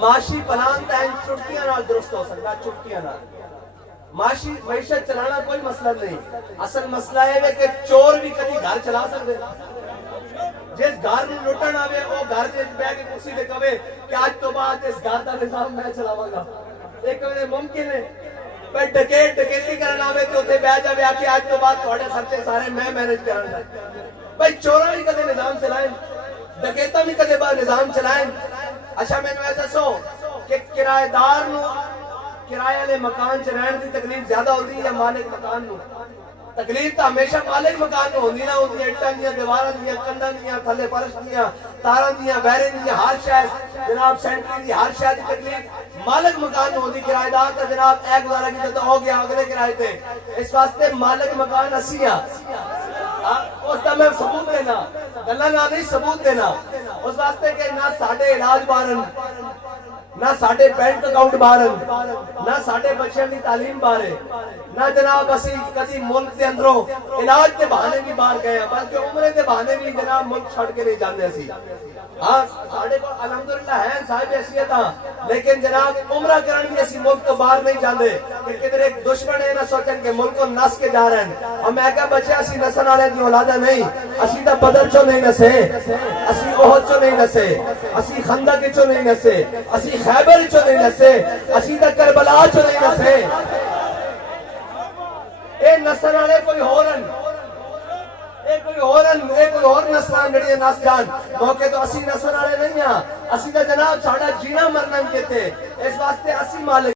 معاشی پلان تین چٹکیاں نال درست ہو سکتا، چٹکیاں نال معاشی معیشت چلانا کوئی مسئلہ نہیں، اصل مسئلہ ہے کہ چور بھی کبھی گھر چلا سکتے، جس گھر میں لٹن آوے وہ گھر میں بیٹھ کے کرسی دے کہے کہ آج تو بعد اس گھر کا نظام میں چلاواں گا، ایک وجہ ممکن ہے پر ڈکیت ڈکیتی کرنا آوے تو اتنے بیٹھ جاوے آ کے آج تو بعد تھوڑے خرچے سارے میں مینج کرنا ہے۔ بھائی چوراں بھی کدے نظام چلائیں، ڈکیتاں بھی کدے بعد نظام چلائیں۔ اچھا میں نے ایسا سو کہ کرایہ دار نو کرایہ والے مکان چ رہن دی تکلیف زیادہ ہوتی ہے یا مالک مکان نو؟ تکلیف تو ہمیشہ مالک مکان نو ہوندی نہ ہوندی، اٹاں دیاں دیواراں دیاں کنڈاں دیاں تھلے فرش دیاں تاراں دیاں بیریں دیاں ہر شے جناب سینٹری دی ہر شے دی تکلیف مالک مکان نو ہوندی، کرایہ دار کا جناب اے گزارا کیتا تو ہو گیا اگلے کرائے تے، اس واسطے مالک مکان اسی ہاں، اس دا میں ثبوت دینا گلاں نہ نہیں ثبوت دینا، اس واسطے کہ نہ ساڈے علاج بارن نہ ساڈے بینک اکاؤنٹ بارن نہ ساڈے بچیاں دی تعلیم بارے نہ جناب اسی کسی ملک دے اندروں علاج دے بہانے بھی باہر گئے ہیں، بلکہ عمرے دے بہانے بھی جناب ملک چھڑ کے نہیں جاندے اسی۔ ہاں ساڈے کو الحمدللہ ہے صاحب حیثیت ہاں، لیکن جناب عمرہ کرن بھی اسی ملک تو باہر نہیں جاندے کہ کدھر ایک دشمن ہے نہ سوچن کہ ملک کو نس کے جا رہے ہیں۔ اور میں کہا بچے اسی نسل والے دی اولادہ نہیں، اسی دا بدر چو نہیں نسے، اسی احد چو نہیں نسے، اسی خندق چو نہیں نسے، اسی خیبر چو نہیں نسے، اسی دا کربلا چو نہیں نسے۔ اے نسل والے کوئی ہورن، اے کوئی اور نسلان جڑی نس جان، موقع تو اسی نسل والے نہیں ہاں، اسی دا جناب ساڑا جینا مرنا کہتے، اس واسطے اسی مالک